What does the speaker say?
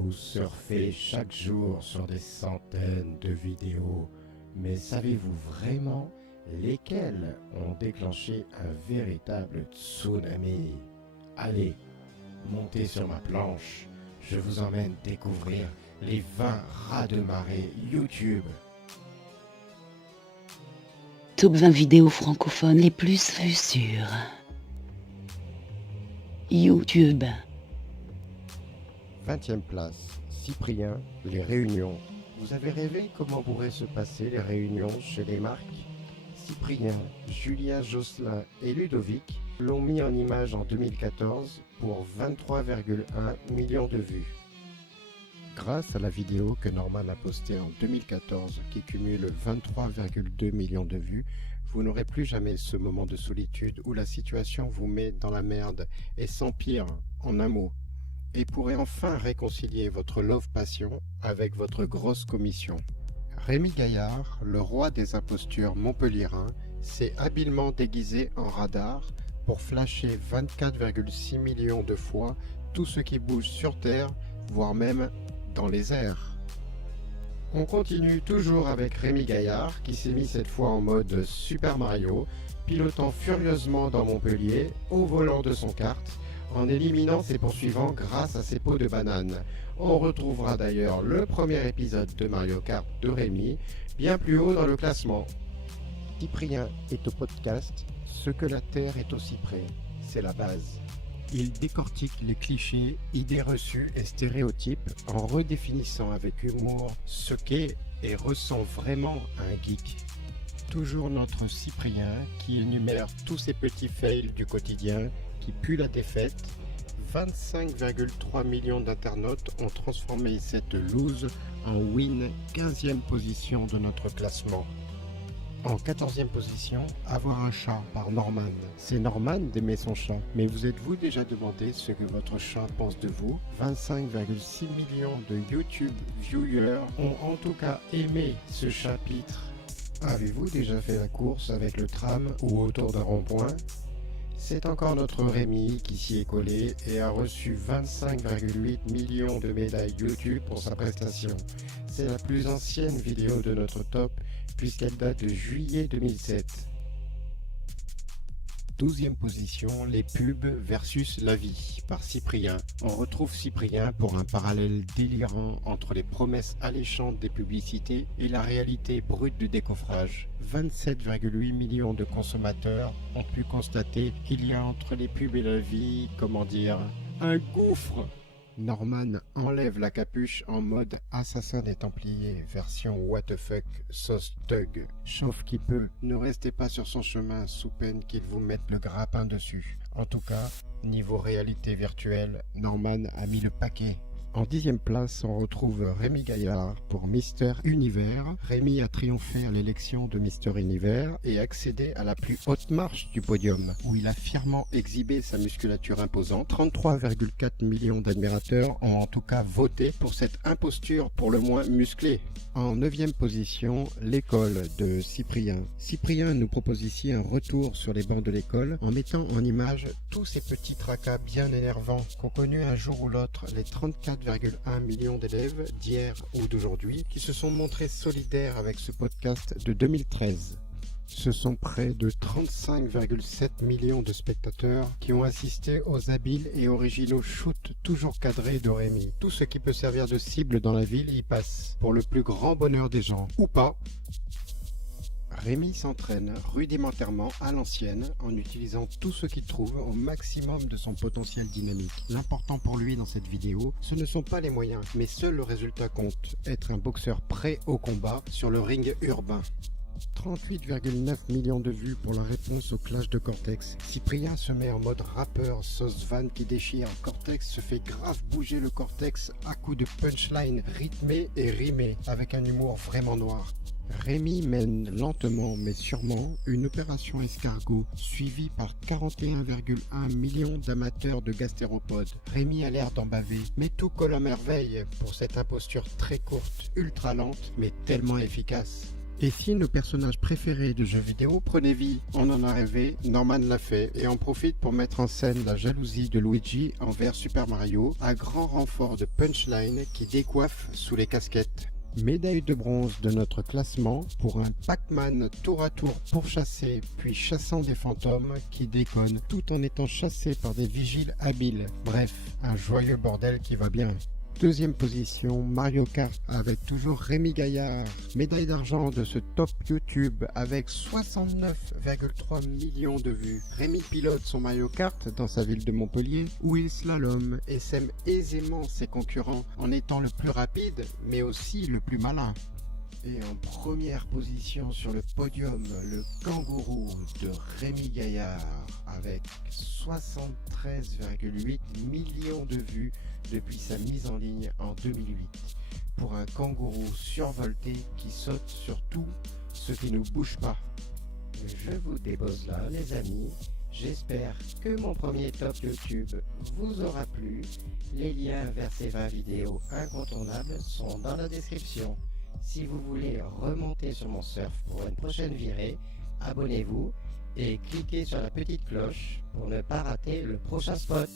Vous surfez chaque jour sur des centaines de vidéos, mais savez-vous vraiment lesquelles ont déclenché un véritable tsunami? Allez, montez sur ma planche, je vous emmène découvrir les 20 raz-de-marée YouTube. Top 20 vidéos francophones les plus vues sur YouTube. 20e place, Cyprien, les réunions. Vous avez rêvé comment pourraient se passer les réunions chez les marques? Cyprien, Julien Josselin et Ludovic l'ont mis en image en 2014 pour 23,1 millions de vues. Grâce à la vidéo que Norman a postée en 2014 qui cumule 23,2 millions de vues, vous n'aurez plus jamais ce moment de solitude où la situation vous met dans la merde et s'empire en un mot, et pourrez enfin réconcilier votre love passion avec votre grosse commission. Rémi Gaillard, le roi des impostures montpelliérain, s'est habilement déguisé en radar pour flasher 24,6 millions de fois tout ce qui bouge sur Terre, voire même dans les airs. On continue toujours avec Rémi Gaillard qui s'est mis cette fois en mode Super Mario, pilotant furieusement dans Montpellier au volant de son kart, en éliminant ses poursuivants grâce à ses pots de banane. On retrouvera d'ailleurs le premier épisode de Mario Kart de Rémi bien plus haut dans le classement. Cyprien est au podcast ce que la Terre est au cyprès, c'est la base. Il décortique les clichés, idées reçues et stéréotypes en redéfinissant avec humour ce qu'est et ressent vraiment un geek. Toujours notre Cyprien qui énumère tous ces petits fails du quotidien qui puent la défaite. 25,3 millions d'internautes ont transformé cette lose en win, 15e position de notre classement. En 14e position, Avoir un chat par Norman. C'est Norman d'aimer son chat, mais vous êtes-vous déjà demandé ce que votre chat pense de vous? 25,6 millions de YouTube viewers ont en tout cas aimé ce chapitre. Avez-vous déjà fait la course avec le tram ou autour d'un rond-point? C'est encore notre Rémi qui s'y est collé et a reçu 25,8 millions de médailles YouTube pour sa prestation. C'est la plus ancienne vidéo de notre top puisqu'elle date de juillet 2007. 12e position, les pubs versus la vie par Cyprien. On retrouve Cyprien pour un parallèle délirant entre les promesses alléchantes des publicités et la réalité brute du décoffrage. 27,8 millions de consommateurs ont pu constater qu'il y a entre les pubs et la vie, comment dire, un gouffre. Norman enlève la capuche en mode assassin des Templiers, version what the fuck, sauce thug. Chauffe qui peut, ne restez pas sur son chemin sous peine qu'il vous mette le grappin dessus. En tout cas, niveau réalité virtuelle, Norman a mis le paquet. En 10e place, on retrouve Rémi Gaillard pour Mister Univers. Rémi a triomphé à l'élection de Mister Univers et accédé à la plus haute marche du podium, où il a fièrement exhibé sa musculature imposante. 33,4 millions d'admirateurs ont en tout cas voté pour cette imposture pour le moins musclée. En 9e position, l'école de Cyprien. Cyprien nous propose ici un retour sur les bancs de l'école en mettant en image tous ces petits tracas bien énervants qu'ont connus un jour ou l'autre les 34,1 millions d'élèves d'hier ou d'aujourd'hui qui se sont montrés solidaires avec ce podcast de 2013. Ce sont près de 35,7 millions de spectateurs qui ont assisté aux habiles et originaux shoots toujours cadrés de Rémi. Tout ce qui peut servir de cible dans la ville y passe, pour le plus grand bonheur des gens. Ou pas. Rémi s'entraîne rudimentairement à l'ancienne en utilisant tout ce qu'il trouve au maximum de son potentiel dynamique. L'important pour lui dans cette vidéo, ce ne sont pas les moyens, mais seul le résultat compte. Être un boxeur prêt au combat sur le ring urbain. 38,9 millions de vues pour la réponse au clash de Cortex. Cyprien se met en mode rappeur, sauce van qui déchire. Cortex se fait grave bouger le cortex à coups de punchline rythmé et rimé, avec un humour vraiment noir. Rémi mène lentement mais sûrement une opération escargot suivie par 41,1 millions d'amateurs de gastéropodes. Rémi a l'air d'en baver, mais tout colle à merveille pour cette imposture très courte, ultra lente mais tellement efficace. Et si nos personnages préférés de jeux vidéo prenaient vie? On en a rêvé, Norman l'a fait et en profite pour mettre en scène la jalousie de Luigi envers Super Mario à grand renfort de punchline qui décoiffe sous les casquettes. Médaille de bronze de notre classement pour un Pac-Man tour à tour pourchassé puis chassant des fantômes qui déconnent tout en étant chassé par des vigiles habiles. Bref, un joyeux bordel qui va bien. Deuxième position, Mario Kart avec toujours Rémi Gaillard. Médaille d'argent de ce top YouTube avec 69,3 millions de vues. Rémi pilote son Mario Kart dans sa ville de Montpellier où il slalome et sème aisément ses concurrents en étant le plus rapide mais aussi le plus malin. Et en première position sur le podium, le kangourou de Rémi Gaillard avec 73,8 millions de vues depuis sa mise en ligne en 2008. Pour un kangourou survolté qui saute sur tout ce qui ne bouge pas. Je vous dépose là les amis. J'espère que mon premier top YouTube vous aura plu. Les liens vers ces 20 vidéos incontournables sont dans la description. Si vous voulez remonter sur mon surf pour une prochaine virée, abonnez-vous et cliquez sur la petite cloche pour ne pas rater le prochain spot.